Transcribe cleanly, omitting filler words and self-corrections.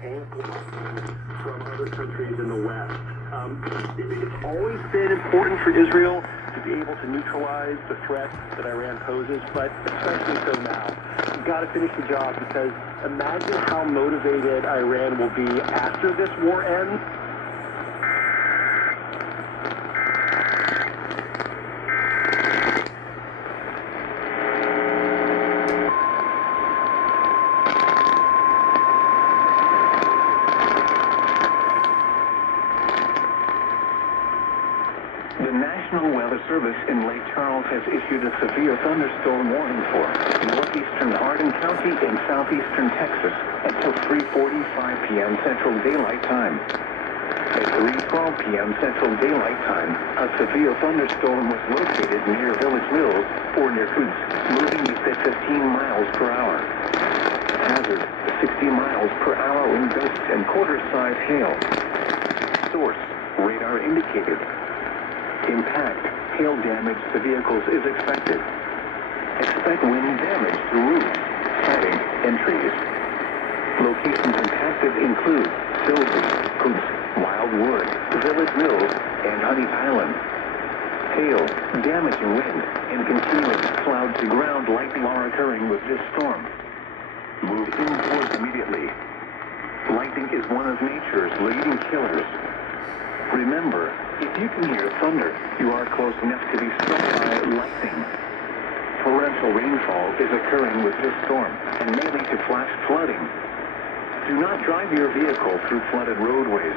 From other countries in the West. It's always been important for Israel to be able to neutralize the threat that Iran poses, but especially so now. You've got to finish the job because imagine how motivated Iran will be after this war ends. The National Weather Service in Lake Charles has issued a severe thunderstorm warning for northeastern Hardin County and southeastern Texas until 3:45 p.m. Central Daylight Time. At 3:12 p.m. Central Daylight Time, a severe thunderstorm was located near Village Mills or near Coots, moving east at 15 miles per hour. Hazard, 60 miles per hour wind gusts and quarter-size hail. Source, radar indicated. Impact, hail damage to vehicles is expected. Expect wind damage to roofs, siding, and trees. Locations impacted include Silsbee, Coots, Wildwood, Village Mills, and Honey Island. Hail, damaging wind, and continuing cloud to ground lightning are occurring with this storm. Move indoors immediately. Lightning is one of nature's leading killers. Remember, if you can hear thunder, you are close enough to be struck by lightning. Torrential rainfall is occurring with this storm and may lead to flash flooding. Do not drive your vehicle through flooded roadways.